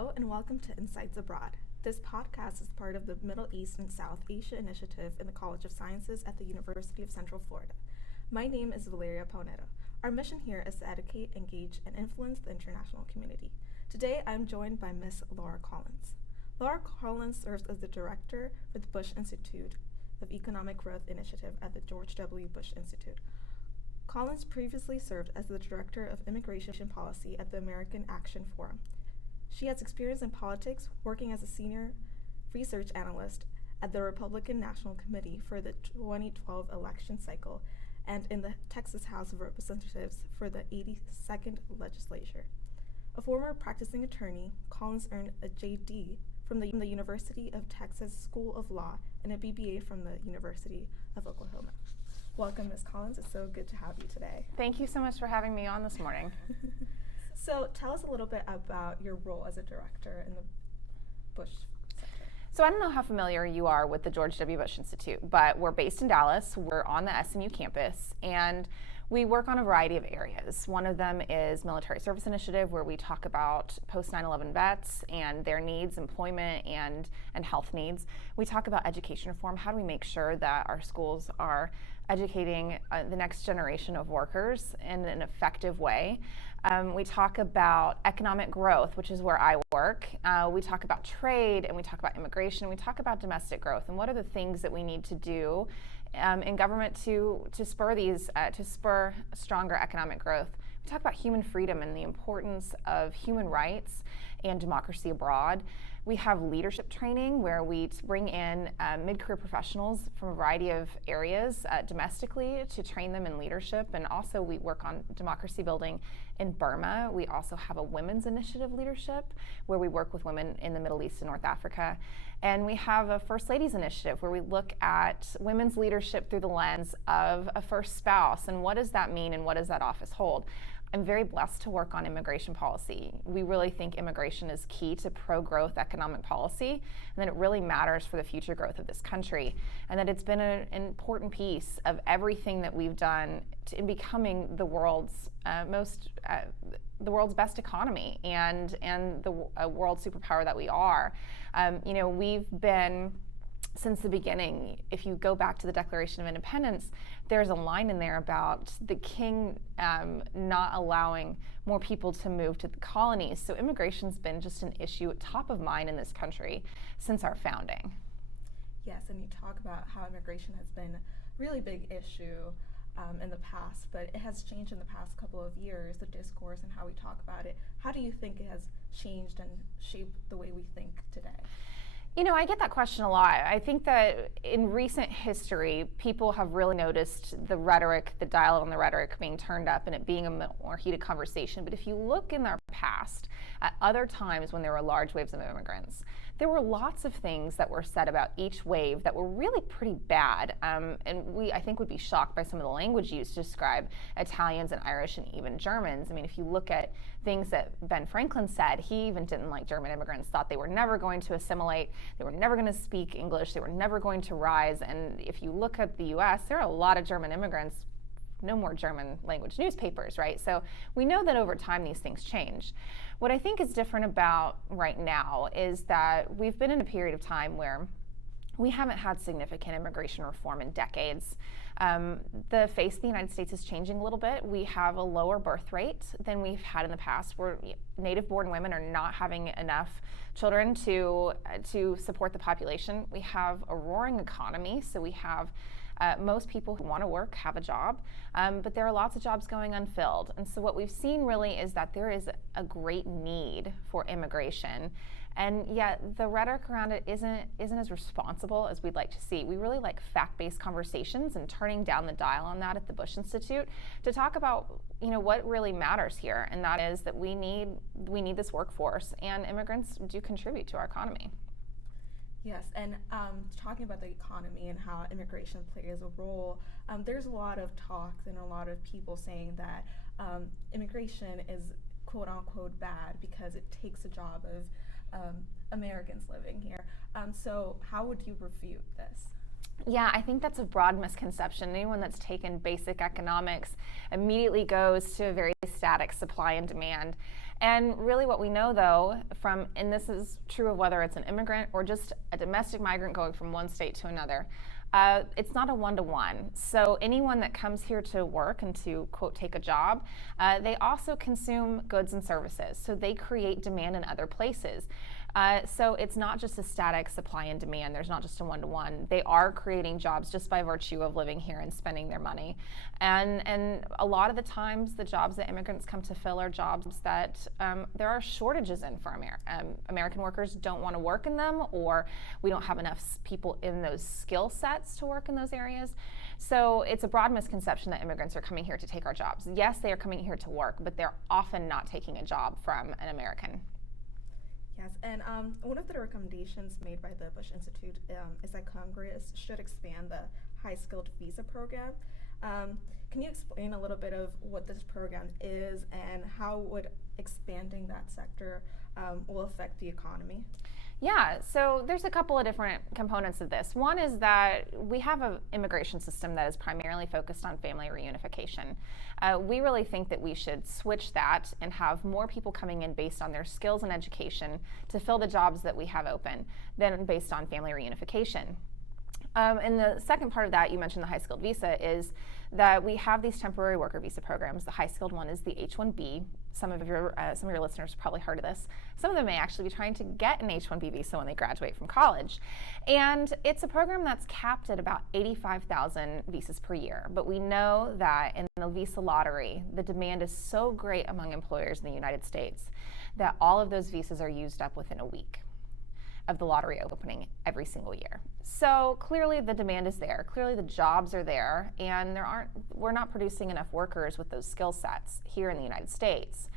Hello and welcome to Insights Abroad. This podcast is part of the Middle East and South Asia Initiative in the College of Sciences at the University of Central Florida. My name is Valeria Pauneto. Our mission here is to educate, engage, and influence the international community. Today, I'm joined by Ms. Laura Collins. Laura Collins serves as the director for the Bush Institute of Economic Growth Initiative at the George W. Bush Institute. Collins previously served as the director of immigration policy at the American Action Forum. She has experience in politics, working as a senior research analyst at the Republican National Committee for the 2012 election cycle and in the Texas House of Representatives for the 82nd legislature. A former practicing attorney, Collins earned a JD from the University of Texas School of Law and a BBA from the University of Oklahoma. Welcome, Ms. Collins. It's so good to have you today. Thank you so much for having me on this morning. So tell us a little bit about your role as a director in the Bush Center. So I don't know how familiar you are with the George W. Bush Institute, but we're based in Dallas. We're on the SMU campus, and we work on a variety of areas. One of them is Military Service Initiative, where we talk about post 9/11 vets and their needs, employment and health needs. We talk about education reform. How do we make sure that our schools are educating the next generation of workers in an effective way? We talk about economic growth, which is where I work. We talk about trade, and we talk about immigration. We talk about domestic growth, and what are the things that we need to do in government to spur stronger economic growth. We talk about human freedom and the importance of human rights and democracy abroad. We have leadership training where we bring in mid-career professionals from a variety of areas domestically to train them in leadership, and also we work on democracy building in Burma. We also have a women's initiative leadership where we work with women in the Middle East and North Africa. And we have a First Ladies initiative where we look at women's leadership through the lens of a first spouse and what does that mean and what does that office hold. I'm very blessed to work on immigration policy. We really think immigration is key to pro-growth economic policy, and that it really matters for the future growth of this country, and that it's been an important piece of everything that we've done in becoming the world's best economy and the world superpower that we are. We've been, since the beginning, if you go back to the Declaration of Independence, there's a line in there about the king not allowing more people to move to the colonies. So immigration's been just an issue top of mind in this country since our founding. Yes, and you talk about how immigration has been a really big issue in the past, but it has changed in the past couple of years, the discourse and how we talk about it. How do you think it has changed and shaped the way we think today? I get that question a lot. I think that in recent history, people have really noticed the rhetoric, the dialogue on the rhetoric being turned up and it being a more heated conversation. But if you look in our past, at other times when there were large waves of immigrants, there were lots of things that were said about each wave that were really pretty bad. And we, I think, would be shocked by some of the language used to describe Italians and Irish and even Germans. I mean, if you look at things that Ben Franklin said, he even didn't like German immigrants, thought they were never going to assimilate, they were never going to speak English, they were never going to rise. And if you look at the US, there are a lot of German immigrants, no more German language newspapers, right? So we know that over time these things change. What I think is different about right now is that we've been in a period of time where we haven't had significant immigration reform in decades. The face of the United States is changing a little bit. We have a lower birth rate than we've had in the past, where native-born women are not having enough children to support the population. We have a roaring economy, so we have most people who want to work have a job, but there are lots of jobs going unfilled. And so what we've seen really is that there is a great need for immigration, and yet the rhetoric around it isn't as responsible as we'd like to see. We really like fact-based conversations and turning down the dial on that at the Bush Institute to talk about what really matters here, and that is that we need this workforce, and immigrants do contribute to our economy. Yes, and talking about the economy and how immigration plays a role, there's a lot of talks and a lot of people saying that immigration is quote unquote bad because it takes a job of Americans living here. So how would you refute this? Yeah, I think that's a broad misconception. Anyone that's taken basic economics immediately goes to a very static supply and demand. And really what we know though and this is true of whether it's an immigrant or just a domestic migrant going from one state to another, it's not a one-to-one. So anyone that comes here to work and to, quote, take a job, they also consume goods and services. So they create demand in other places. So it's not just a static supply and demand. There's not just a one-to-one. They are creating jobs just by virtue of living here and spending their money. And a lot of the times, the jobs that immigrants come to fill are jobs that there are shortages in for American workers don't want to work in them, or we don't have enough people in those skill sets to work in those areas. So it's a broad misconception that immigrants are coming here to take our jobs. Yes, they are coming here to work, but they're often not taking a job from an American. Yes, and one of the recommendations made by the Bush Institute is that Congress should expand the high-skilled visa program. Can you explain a little bit of what this program is and how would expanding that sector will affect the economy? Yeah, so there's a couple of different components of this. One is that we have an immigration system that is primarily focused on family reunification. We really think that we should switch that and have more people coming in based on their skills and education to fill the jobs that we have open than based on family reunification. And the second part of that, you mentioned the high-skilled visa, is that we have these temporary worker visa programs. The high-skilled one is the H-1B. Some of your listeners have probably heard of this. Some of them may actually be trying to get an H-1B visa when they graduate from college. And it's a program that's capped at about 85,000 visas per year. But we know that in the visa lottery, the demand is so great among employers in the United States that all of those visas are used up within a week of the lottery opening every single year. So clearly the demand is there, clearly the jobs are there, and we're not producing enough workers with those skill sets here in the United States.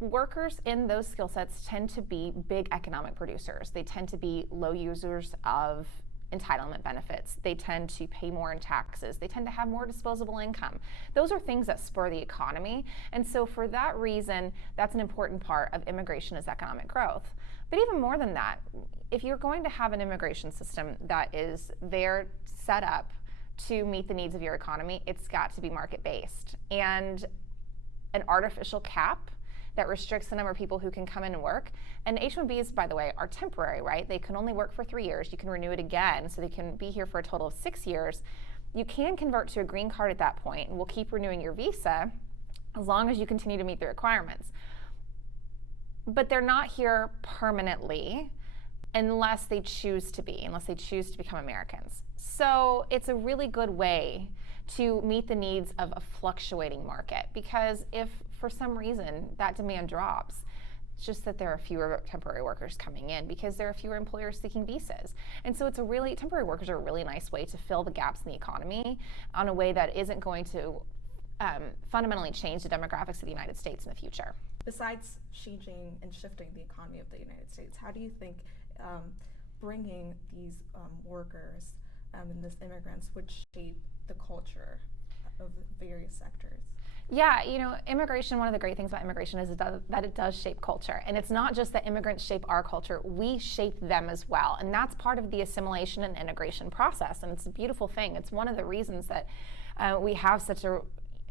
Workers in those skill sets tend to be big economic producers. They tend to be low users of entitlement benefits. They tend to pay more in taxes. They tend to have more disposable income. Those are things that spur the economy. And so for that reason, that's an important part of immigration is economic growth. But even more than that, if you're going to have an immigration system that is there set up to meet the needs of your economy, it's got to be market-based. And an artificial cap that restricts the number of people who can come in and work. And H-1Bs, by the way, are temporary, right? They can only work for 3 years. You can renew it again, so they can be here for a total of 6 years. You can convert to a green card at that point, and we'll keep renewing your visa as long as you continue to meet the requirements. But they're not here permanently unless they choose to become Americans. So it's a really good way to meet the needs of a fluctuating market, because if for some reason that demand drops, it's just that there are fewer temporary workers coming in because there are fewer employers seeking visas. And so temporary workers are a really nice way to fill the gaps in the economy on a way that isn't going to fundamentally change the demographics of the United States in the future. Besides changing and shifting the economy of the United States, how do you think bringing these workers and these immigrants would shape the culture of various sectors? Yeah, immigration, one of the great things about immigration is that it does shape culture. And it's not just that immigrants shape our culture, we shape them as well. And that's part of the assimilation and integration process. And it's a beautiful thing. It's one of the reasons that we have such a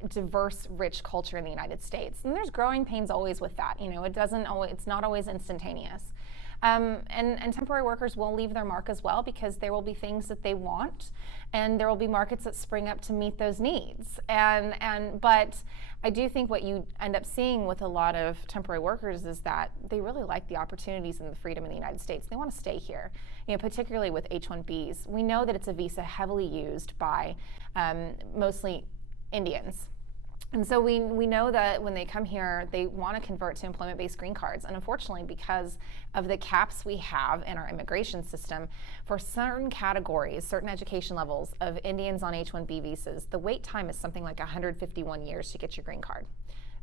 diverse, rich culture in the United States. And there's growing pains always with that. It's not always instantaneous. And temporary workers will leave their mark as well, because there will be things that they want, and there will be markets that spring up to meet those needs. But I do think what you end up seeing with a lot of temporary workers is that they really like the opportunities and the freedom in the United States. They want to stay here, particularly with H-1Bs. We know that it's a visa heavily used by mostly Indians. And so we know that when they come here, they want to convert to employment-based green cards. And unfortunately, because of the caps we have in our immigration system, for certain categories, certain education levels of Indians on H-1B visas, the wait time is something like 151 years to get your green card,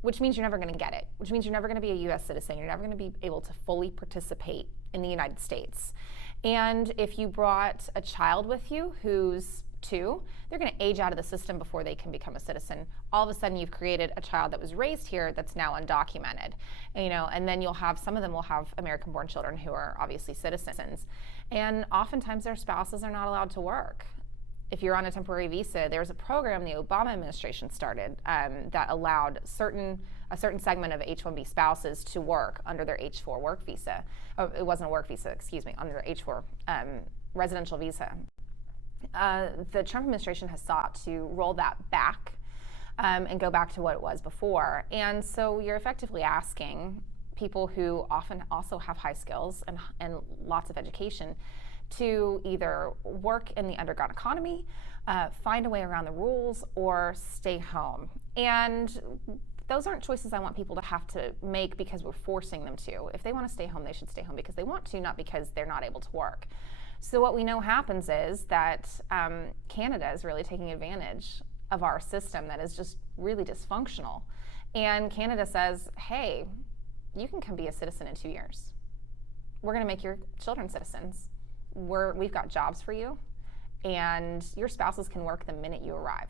which means you're never going to get it, which means you're never going to be a U.S. citizen. You're never going to be able to fully participate in the United States. And if you brought a child with you who's 2, they're going to age out of the system before they can become a citizen. All of a sudden, you've created a child that was raised here that's now undocumented, and then some of them will have American-born children who are obviously citizens, and oftentimes their spouses are not allowed to work. If you're on a temporary visa, there's a program the Obama administration started that allowed a a certain segment of H-1B spouses to work under their H-4 work visa. Oh, it wasn't a work visa, excuse me, under their H-4 residential visa. The Trump administration has sought to roll that back and go back to what it was before. And so you're effectively asking people who often also have high skills and lots of education to either work in the underground economy, find a way around the rules, or stay home. And those aren't choices I want people to have to make because we're forcing them to. If they want to stay home, they should stay home because they want to, not because they're not able to work. So what we know happens is that Canada is really taking advantage of our system that is just really dysfunctional. And Canada says, hey, you can come be a citizen in 2 years. We're going to make your children citizens. We've got jobs for you, and your spouses can work the minute you arrive.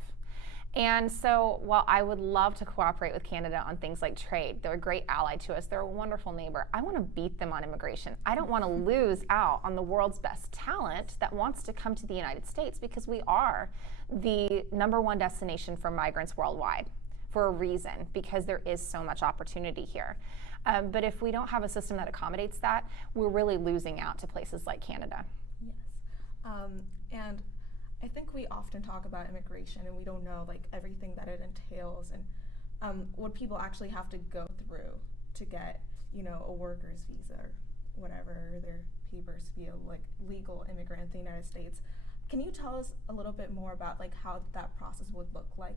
And so while I would love to cooperate with Canada on things like trade, they're a great ally to us, they're a wonderful neighbor, I want to beat them on immigration. I don't want to lose out on the world's best talent that wants to come to the United States, because we are the #1 destination for migrants worldwide for a reason, because there is so much opportunity here. But if we don't have a system that accommodates that, we're really losing out to places like Canada. Yes. And I think we often talk about immigration and we don't know like everything that it entails and what people actually have to go through to get, a worker's visa or whatever their papers to be a legal immigrant in the United States. Can you tell us a little bit more about like how that process would look like?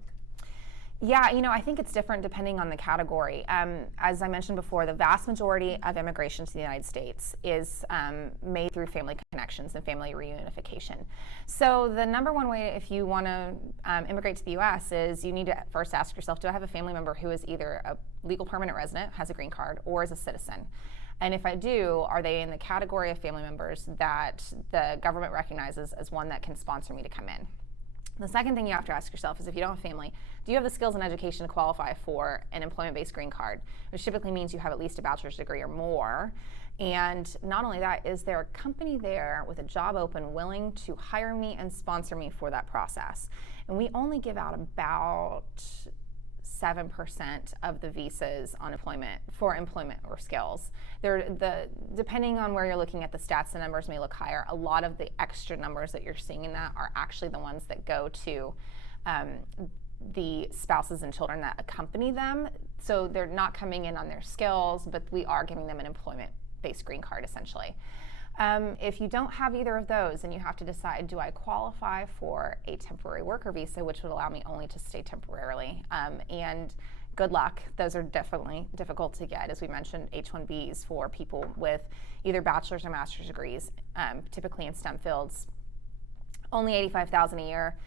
Yeah, I think it's different depending on the category. As I mentioned before, the vast majority of immigration to the United States is made through family connections and family reunification. So the #1 way if you want to immigrate to the U.S. is you need to first ask yourself, do I have a family member who is either a legal permanent resident, has a green card, or is a citizen? And if I do, are they in the category of family members that the government recognizes as one that can sponsor me to come in? The second thing you have to ask yourself is, if you don't have family, do you have the skills and education to qualify for an employment-based green card, which typically means you have at least a bachelor's degree or more. And not only that, is there a company there with a job open willing to hire me and sponsor me for that process? And we only give out about 7% of the visas on employment or skills. Depending on where you're looking at the stats, the numbers may look higher. A lot of the extra numbers that you're seeing in that are actually the ones that go to the spouses and children that accompany them. So they're not coming in on their skills, but we are giving them an employment-based green card essentially. If you don't have either of those, then you have to decide, do I qualify for a temporary worker visa, which would allow me only to stay temporarily? And good luck. Those are definitely difficult to get. As we mentioned, H-1Bs for people with either bachelor's or master's degrees, typically in STEM fields, only $85,000 a year.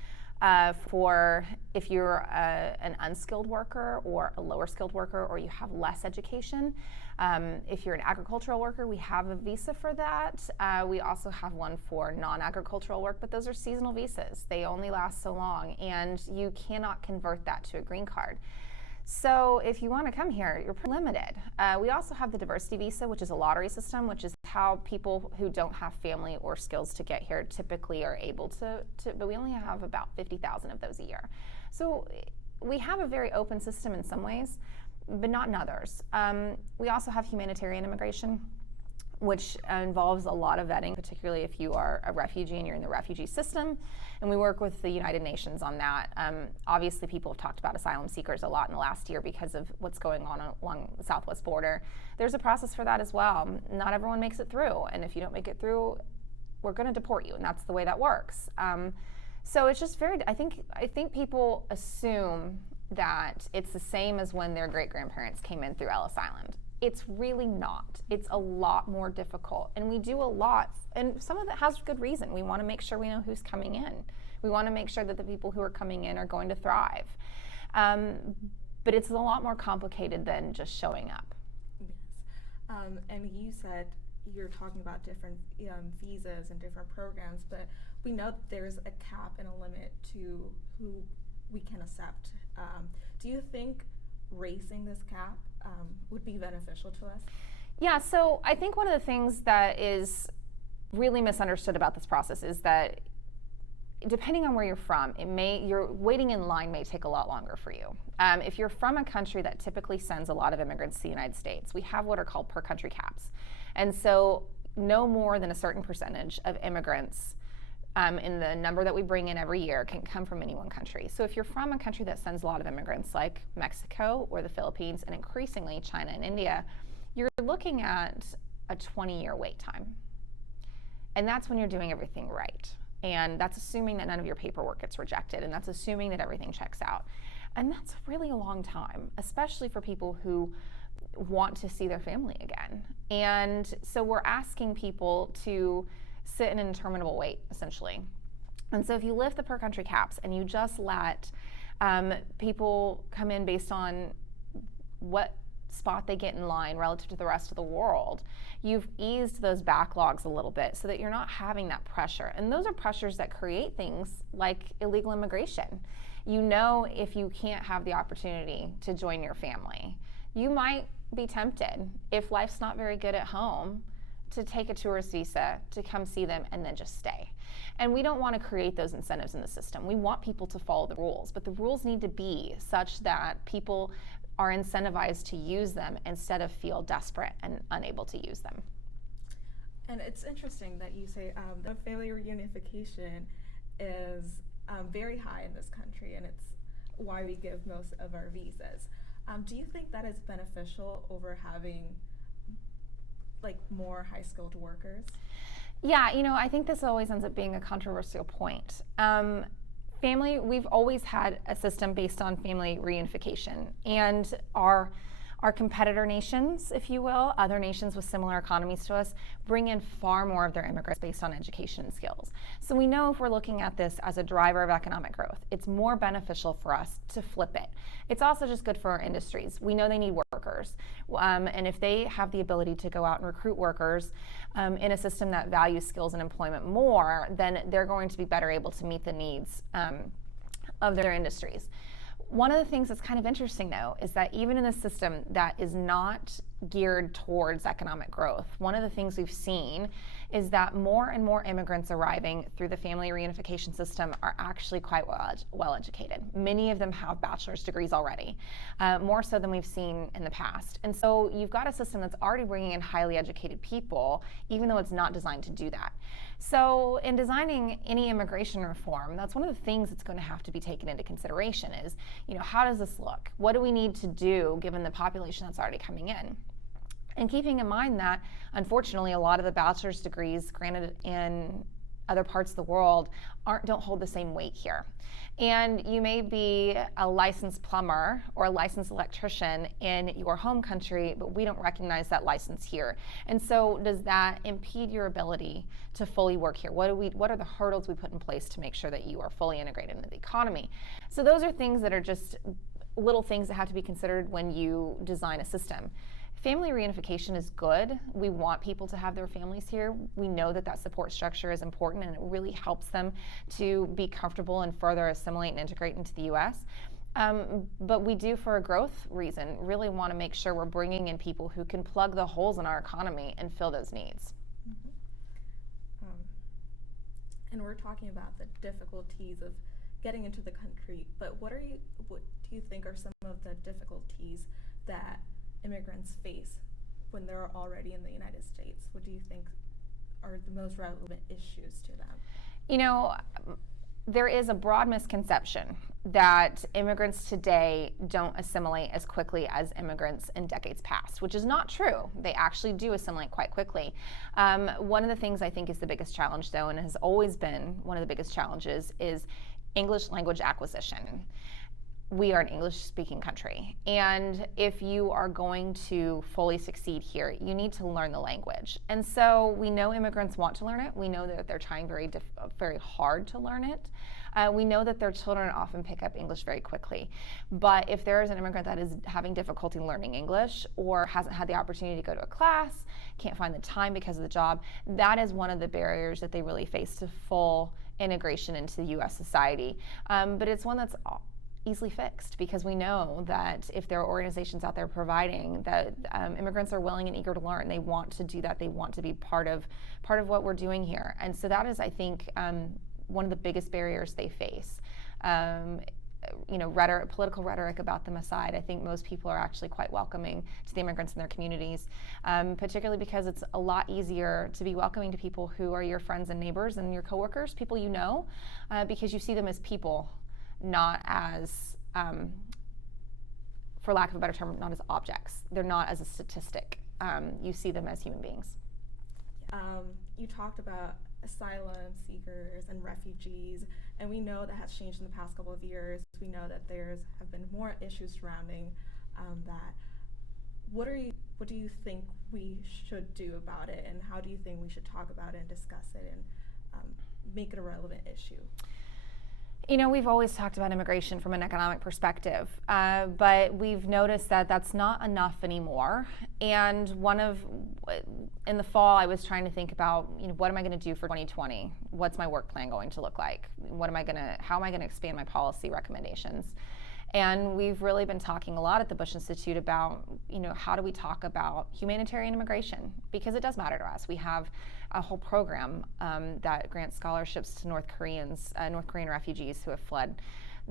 For if you're an unskilled worker or a lower skilled worker, or you have less education. If you're an agricultural worker, we have a visa for that. We also have one for non-agricultural work, but those are seasonal visas. They only last so long, and you cannot convert that to a green card. So if you want to come here, you're pretty limited. We also have the diversity visa, which is a lottery system, which is how people who don't have family or skills to get here typically are able to but we only have about 50,000 of those a year. So we have a very open system in some ways, but not in others. We also have humanitarian immigration, which involves a lot of vetting, particularly if you are a refugee and you're in the refugee system. And we work with the United Nations on that. Obviously, people have talked about asylum seekers a lot in the last year because of what's going on along the southwest border. There's a process for that as well. Not everyone makes it through. And if you don't make it through, we're going to deport you. And that's the way that works. So it's just I think people assume that it's the same as when their great-grandparents came in through Ellis Island. It's really not. It's a lot more difficult, and we do a lot, and some of it has good reason. We want to make sure we know who's coming in. We want to make sure that the people who are coming in are going to thrive. But it's a lot more complicated than just showing up. Yes. And you said you're talking about different visas and different programs, but we know that there's a cap and a limit to who we can accept. Do you think raising this cap would be beneficial to us? Yeah, so I think one of the things that is really misunderstood about this process is that depending on where you're from, your waiting in line may take a lot longer for you. If you're from a country that typically sends a lot of immigrants to the United States, we have what are called per country caps. And so no more than a certain percentage of immigrants in the number that we bring in every year can come from any one country. So if you're from a country that sends a lot of immigrants like Mexico or the Philippines and increasingly China and India, you're looking at a 20-year wait time. And that's when you're doing everything right. And that's assuming that none of your paperwork gets rejected, and that's assuming that everything checks out. And that's really a long time, especially for people who want to see their family again. And so we're asking people to sit in an interminable wait, essentially. And so if you lift the per country caps and you just let people come in based on what spot they get in line relative to the rest of the world, you've eased those backlogs a little bit so that you're not having that pressure. And those are pressures that create things like illegal immigration. You know, if you can't have the opportunity to join your family, you might be tempted, if life's not very good at home, to take a tourist visa, to come see them and then just stay. And we don't want to create those incentives in the system. We want people to follow the rules, but the rules need to be such that people are incentivized to use them instead of feel desperate and unable to use them. And it's interesting that you say the family reunification is very high in this country, and it's why we give most of our visas. Do you think that is beneficial over having like more high-skilled workers? Yeah, I think this always ends up being a controversial point. We've always had a system based on family reunification, and our competitor nations, if you will, other nations with similar economies to us, bring in far more of their immigrants based on education and skills. So we know if we're looking at this as a driver of economic growth, it's more beneficial for us to flip it. It's also just good for our industries. We know they need workers, and if they have the ability to go out and recruit workers in a system that values skills and employment more, then they're going to be better able to meet the needs of their industries. One of the things that's kind of interesting, though, is that even in a system that is not geared towards economic growth, one of the things we've seen is that more and more immigrants arriving through the family reunification system are actually quite well educated. Many of them have bachelor's degrees already, more so than we've seen in the past. And so you've got a system that's already bringing in highly educated people, even though it's not designed to do that. So in designing any immigration reform, that's one of the things that's going to have to be taken into consideration is, how does this look? What do we need to do given the population that's already coming in? And keeping in mind that, unfortunately, a lot of the bachelor's degrees granted in other parts of the world don't hold the same weight here. And you may be a licensed plumber or a licensed electrician in your home country, but we don't recognize that license here. And so does that impede your ability to fully work here? What are the hurdles we put in place to make sure that you are fully integrated into the economy? So those are things that are just little things that have to be considered when you design a system. Family reunification is good. We want people to have their families here. We know that support structure is important, and it really helps them to be comfortable and further assimilate and integrate into the U.S. But we do, for a growth reason, really want to make sure we're bringing in people who can plug the holes in our economy and fill those needs. And we're talking about the difficulties of getting into the country, but what do you think are some of the difficulties that immigrants face when they're already in the United States? What do you think are the most relevant issues to them? There is a broad misconception that immigrants today don't assimilate as quickly as immigrants in decades past, which is not true. They actually do assimilate quite quickly. One of the things I think is the biggest challenge, though, and has always been one of the biggest challenges, is English language acquisition. We are an English-speaking country, and if you are going to fully succeed here, you need to learn the language. And so we know immigrants want to learn it. We know that they're trying very hard to learn it. We know that their children often pick up English very quickly. But if there is an immigrant that is having difficulty learning English or hasn't had the opportunity to go to a class, can't find the time because of the job, that is one of the barriers that they really face to full integration into the U.S. society. But it's one that's easily fixed, because we know that if there are organizations out there providing that, immigrants are willing and eager to learn. They want to do that. They want to be part of what we're doing here. And so that is, I think, one of the biggest barriers they face. Political rhetoric about them aside, I think most people are actually quite welcoming to the immigrants in their communities, particularly because it's a lot easier to be welcoming to people who are your friends and neighbors and your coworkers, people you know, because you see them as people, not as, for lack of a better term, not as objects. They're not as a statistic. You see them as human beings. You talked about asylum seekers and refugees, and we know that has changed in the past couple of years. We know that have been more issues surrounding that. What do you think we should do about it, and how do you think we should talk about it and discuss it and make it a relevant issue? We've always talked about immigration from an economic perspective, but we've noticed that that's not enough anymore. And in the fall, I was trying to think about, what am I going to do for 2020? What's my work plan going to look like? How am I going to expand my policy recommendations? And we've really been talking a lot at the Bush Institute about, how do we talk about humanitarian immigration? Because it does matter to us. We have a whole program that grants scholarships to North Korean refugees who have fled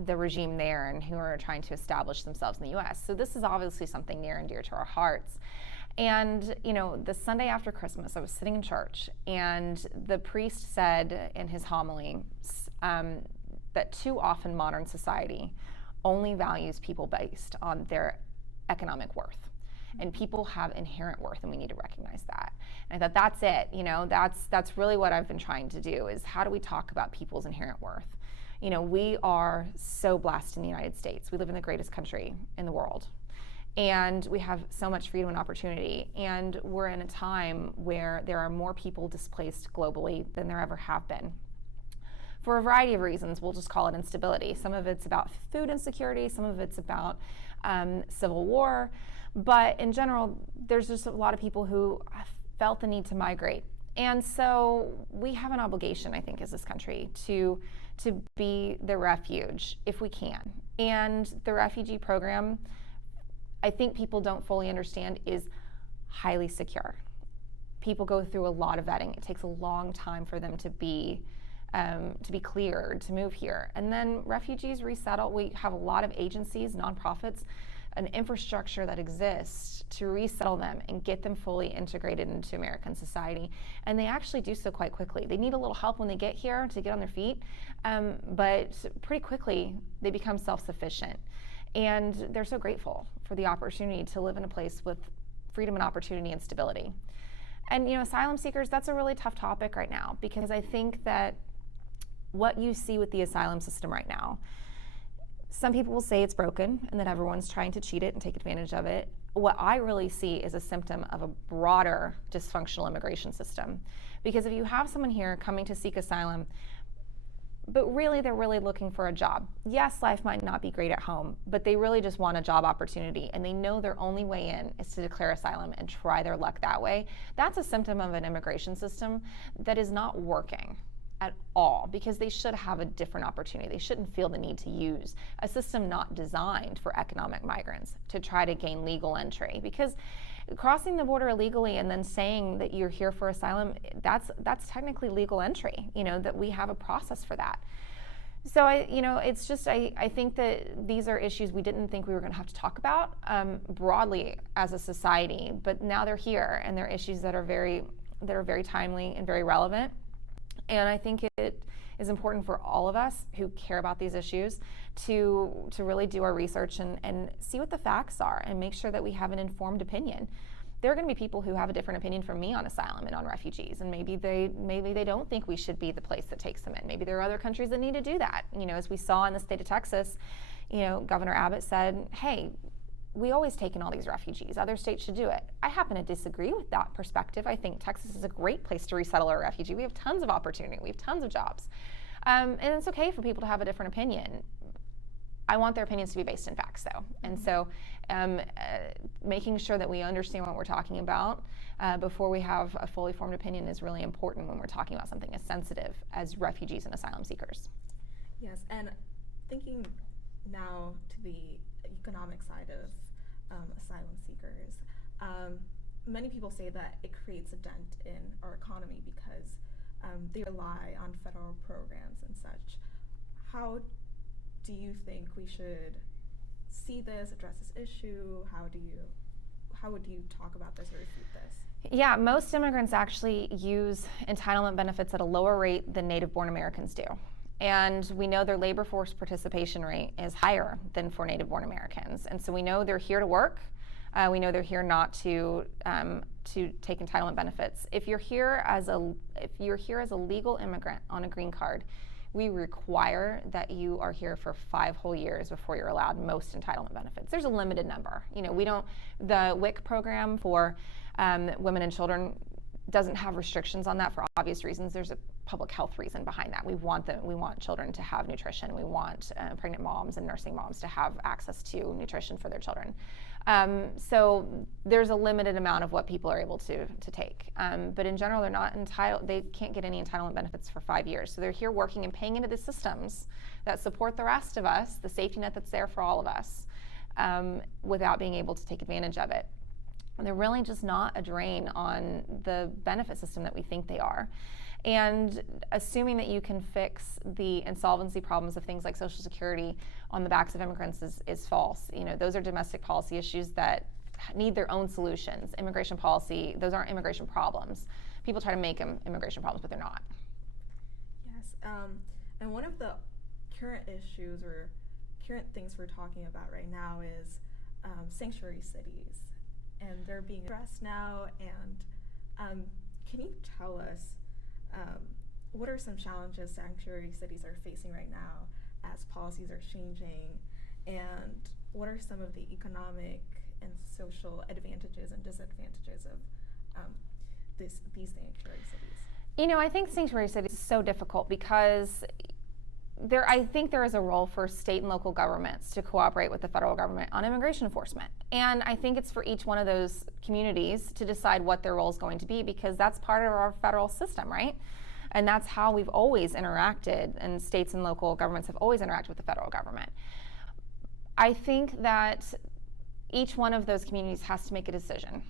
the regime there and who are trying to establish themselves in the U.S. So this is obviously something near and dear to our hearts. And, the Sunday after Christmas, I was sitting in church, and the priest said in his homily that too often modern society only values people based on their economic worth. And people have inherent worth, and we need to recognize that. And I thought, that's it. That's really what I've been trying to do, is how do we talk about people's inherent worth? We are so blessed in the United States. We live in the greatest country in the world. And we have so much freedom and opportunity. And we're in a time where there are more people displaced globally than there ever have been, for a variety of reasons. We'll just call it instability. Some of it's about food insecurity, some of it's about civil war, but in general, there's just a lot of people who felt the need to migrate. And so we have an obligation, I think, as this country to be the refuge if we can. And the refugee program, I think people don't fully understand, is highly secure. People go through a lot of vetting. It takes a long time for them to be cleared to move here. And then refugees resettle. We have a lot of agencies, nonprofits, an infrastructure that exists to resettle them and get them fully integrated into American society. And they actually do so quite quickly. They need a little help when they get here to get on their feet, but pretty quickly they become self-sufficient. And they're so grateful for the opportunity to live in a place with freedom and opportunity and stability. And asylum seekers, that's a really tough topic right now, because I think that what you see with the asylum system right now, some people will say it's broken and that everyone's trying to cheat it and take advantage of it. What I really see is a symptom of a broader dysfunctional immigration system. Because if you have someone here coming to seek asylum, but really they're really looking for a job. Yes, life might not be great at home, but they really just want a job opportunity, and they know their only way in is to declare asylum and try their luck that way. That's a symptom of an immigration system that is not working at all, because they should have a different opportunity. They shouldn't feel the need to use a system not designed for economic migrants to try to gain legal entry, because crossing the border illegally and then saying that you're here for asylum, that's technically legal entry, that we have a process for that. So I think that these are issues we didn't think we were going to have to talk about broadly as a society, but now they're here, and they're issues that are very timely and very relevant. And I think it is important for all of us who care about these issues to really do our research and see what the facts are and make sure that we have an informed opinion. There are going to be people who have a different opinion from me on asylum and on refugees, and maybe they don't think we should be the place that takes them in. Maybe there are other countries that need to do that. As we saw in the state of Texas, Governor Abbott said, hey, we always take in all these refugees. Other states should do it. I happen to disagree with that perspective. I think Texas is a great place to resettle a refugee. We have tons of opportunity. We have tons of jobs. And it's okay for people to have a different opinion. I want their opinions to be based in facts, though. And so making sure that we understand what we're talking about before we have a fully formed opinion is really important when we're talking about something as sensitive as refugees and asylum seekers. Yes, and thinking now to the economic side of asylum seekers, many people say that it creates a dent in our economy because they rely on federal programs and such. How do you think we should see this, address this issue? How would you talk about this or refute this? Yeah, most immigrants actually use entitlement benefits at a lower rate than native-born Americans do. And we know their labor force participation rate is higher than for native-born Americans. And so we know they're here to work. We know they're here not to take entitlement benefits. If you're here as a legal immigrant on a green card, we require that you are here for 5 whole years before you're allowed most entitlement benefits. There's a limited number. The WIC program for women and children doesn't have restrictions on that for obvious reasons. There's a public health reason behind that. We want children to have nutrition. We want pregnant moms and nursing moms to have access to nutrition for their children. So there's a limited amount of what people are able to take. But in general, they're not entitled. They can't get any entitlement benefits for 5 years. So they're here working and paying into the systems that support the rest of us, the safety net that's there for all of us, without being able to take advantage of it. And they're really just not a drain on the benefit system that we think they are. And assuming that you can fix the insolvency problems of things like Social Security on the backs of immigrants is false. Those are domestic policy issues that need their own solutions. Immigration policy, those aren't immigration problems. People try to make them immigration problems, but they're not. Yes, and one of the current issues or current things we're talking about right now is sanctuary cities. And they're being addressed now, and can you tell us what are some challenges sanctuary cities are facing right now as policies are changing, and what are some of the economic and social advantages and disadvantages of these sanctuary cities? I think sanctuary cities is so difficult because I think there is a role for state and local governments to cooperate with the federal government on immigration enforcement. And I think it's for each one of those communities to decide what their role is going to be, because that's part of our federal system, right? And that's how we've always interacted, and states and local governments have always interacted with the federal government. I think that each one of those communities has to make a decision.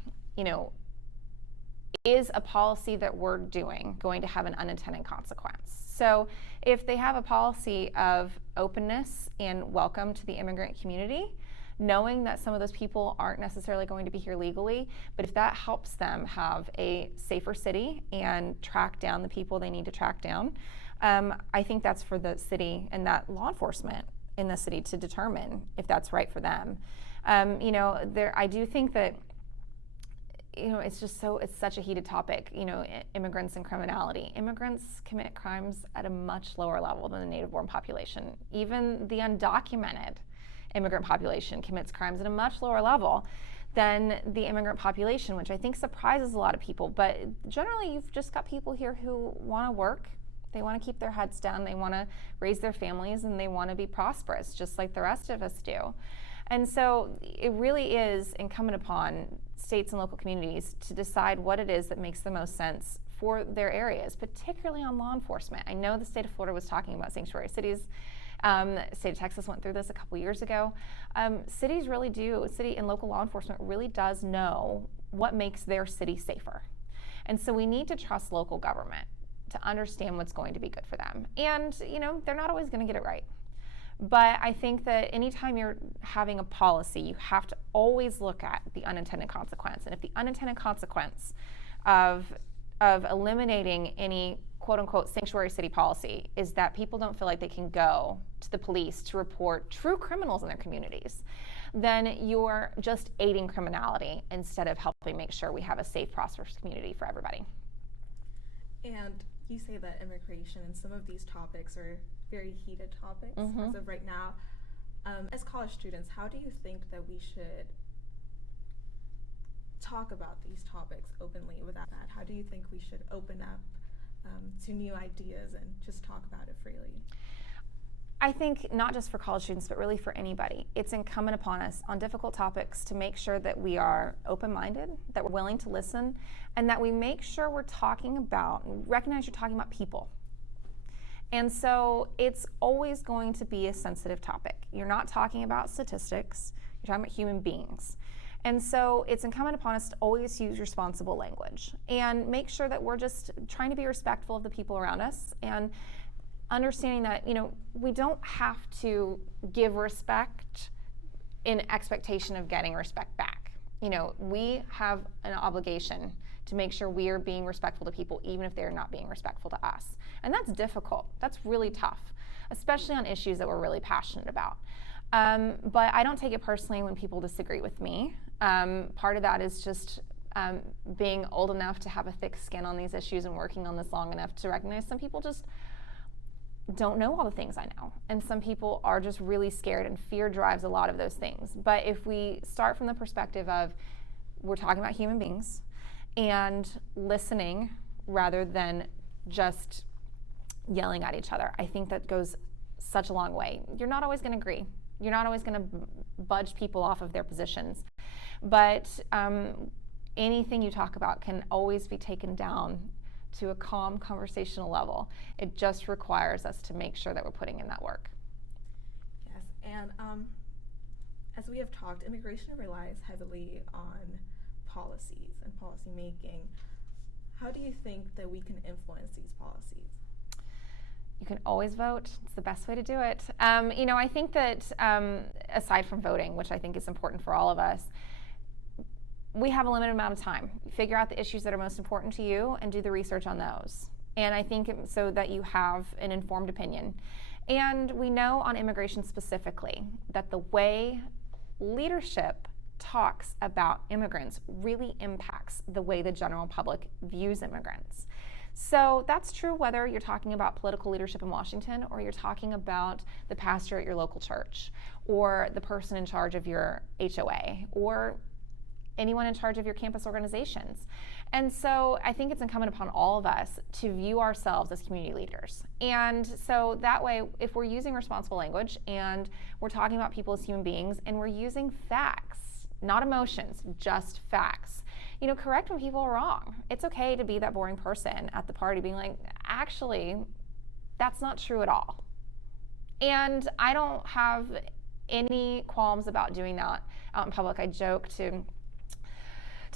Is a policy that we're doing going to have an unintended consequence? So if they have a policy of openness and welcome to the immigrant community, knowing that some of those people aren't necessarily going to be here legally, but if that helps them have a safer city and track down the people they need to track down, I think that's for the city and that law enforcement in the city to determine if that's right for them. I do think that it's such a heated topic, immigrants and criminality. Immigrants commit crimes at a much lower level than the native-born population. Even the undocumented immigrant population commits crimes at a much lower level than the immigrant population, which I think surprises a lot of people. But generally, you've just got people here who want to work. They want to keep their heads down. They want to raise their families, and they want to be prosperous, just like the rest of us do. And so it really is incumbent upon states and local communities to decide what it is that makes the most sense for their areas, particularly on law enforcement. I know the state of Florida was talking about sanctuary cities. The state of Texas went through this a couple years ago. City and local law enforcement really does know what makes their city safer. And so we need to trust local government to understand what's going to be good for them. And, they're not always going to get it right. But I think that anytime you're having a policy, you have to always look at the unintended consequence. And if the unintended consequence of eliminating any quote-unquote sanctuary city policy is that people don't feel like they can go to the police to report true criminals in their communities, then you're just aiding criminality instead of helping make sure we have a safe, prosperous community for everybody. And you say that immigration and some of these topics are very heated topics as of right now. As college students, how do you think that we should talk about these topics openly without that? How do you think we should open up to new ideas and just talk about it freely? I think not just for college students, but really for anybody. It's incumbent upon us on difficult topics to make sure that we are open-minded, that we're willing to listen, and that we make sure we're recognize you're talking about people. And so it's always going to be a sensitive topic. You're not talking about statistics, you're talking about human beings. And so it's incumbent upon us to always use responsible language and make sure that we're just trying to be respectful of the people around us, and understanding that, we don't have to give respect in expectation of getting respect back. We have an obligation to make sure we are being respectful to people, even if they're not being respectful to us. And that's difficult. That's really tough, especially on issues that we're really passionate about. But I don't take it personally when people disagree with me. Part of that is just being old enough to have a thick skin on these issues and working on this long enough to recognize some people just don't know all the things I know. And some people are just really scared, and fear drives a lot of those things. But if we start from the perspective of we're talking about human beings and listening rather than just yelling at each other, I think that goes such a long way. You're not always going to agree. You're not always going to budge people off of their positions. But anything you talk about can always be taken down to a calm conversational level. It just requires us to make sure that we're putting in that work. Yes, and as we have talked, immigration relies heavily on policies and policy making. How do you think that we can influence these policies? You can always vote. It's the best way to do it. I think that aside from voting, which I think is important for all of us, we have a limited amount of time. Figure out the issues that are most important to you and do the research on those. And I think so that you have an informed opinion. And we know on immigration specifically that the way leadership talks about immigrants really impacts the way the general public views immigrants. So that's true whether you're talking about political leadership in Washington, or you're talking about the pastor at your local church, or the person in charge of your HOA, or anyone in charge of your campus organizations. And so I think it's incumbent upon all of us to view ourselves as community leaders. And so that way, if we're using responsible language and we're talking about people as human beings and we're using facts, not emotions, just facts, correct when people are wrong. It's okay to be that boring person at the party being like, actually, that's not true at all. And I don't have any qualms about doing that out in public. I joke to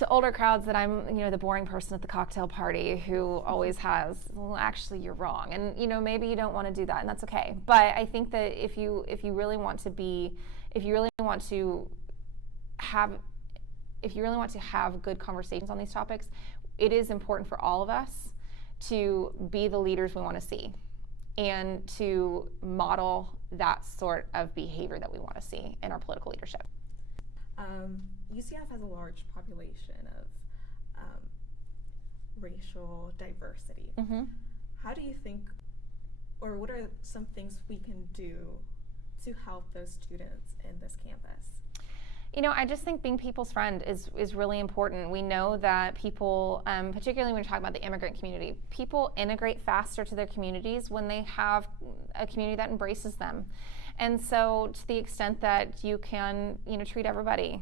older crowds that I'm, the boring person at the cocktail party who always has, well, actually you're wrong. And, maybe you don't want to do that, and that's okay. But I think that if you really want to have good conversations on these topics, it is important for all of us to be the leaders we want to see and to model that sort of behavior that we want to see in our political leadership. UCF has a large population of racial diversity. Mm-hmm. How do you think, or what are some things we can do to help those students in this campus? I just think being people's friend is really important. We know that people, particularly when you're talking about the immigrant community, people integrate faster to their communities when they have a community that embraces them. And so to the extent that you can, treat everybody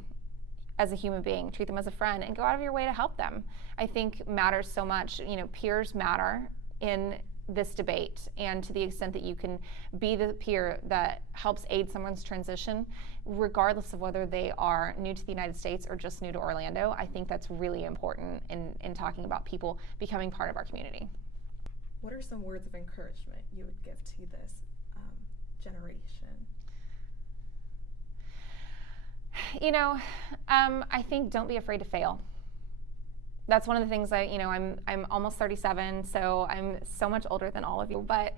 as a human being, treat them as a friend, and go out of your way to help them, I think matters so much. Peers matter in this debate, and to the extent that you can be the peer that helps aid someone's transition, regardless of whether they are new to the United States or just new to Orlando, I think that's really important in talking about people becoming part of our community. What are some words of encouragement you would give to this generation? I think don't be afraid to fail. That's one of the things I'm almost 37, so I'm so much older than all of you, but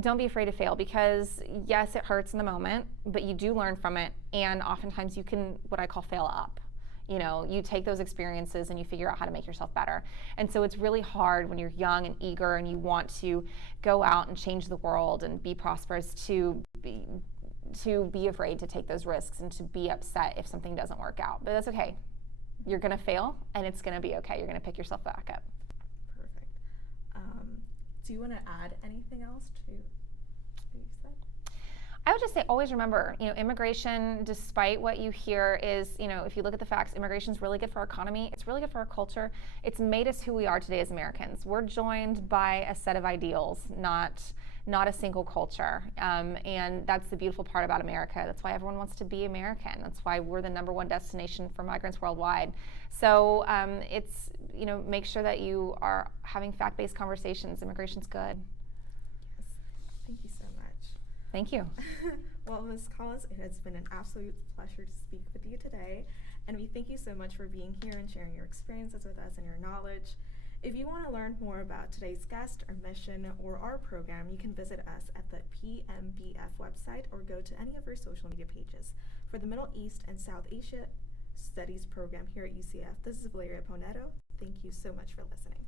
don't be afraid to fail, because yes, it hurts in the moment, but you do learn from it, and oftentimes you can, what I call, fail up. You take those experiences and you figure out how to make yourself better. And so it's really hard when you're young and eager and you want to go out and change the world and be prosperous to be afraid to take those risks and to be upset if something doesn't work out. But that's okay. You're going to fail, and it's going to be okay. You're going to pick yourself back up. Perfect. Do you want to add anything else to what you said? I would just say always remember, immigration, despite what you hear, is, if you look at the facts, immigration is really good for our economy. It's really good for our culture. It's made us who we are today as Americans. We're joined by a set of ideals, not a single culture. And that's the beautiful part about America. That's why everyone wants to be American. That's why we're the #1 destination for migrants worldwide. So it's, make sure that you are having fact-based conversations. Immigration's good. Yes. Thank you so much. Thank you. Well, Ms. Collins, it has been an absolute pleasure to speak with you today. And we thank you so much for being here and sharing your experiences with us and your knowledge. If you want to learn more about today's guest, our mission, or our program, you can visit us at the PMBF website or go to any of our social media pages. For the Middle East and South Asia Studies program here at UCF, this is Valeria Pauneto. Thank you so much for listening.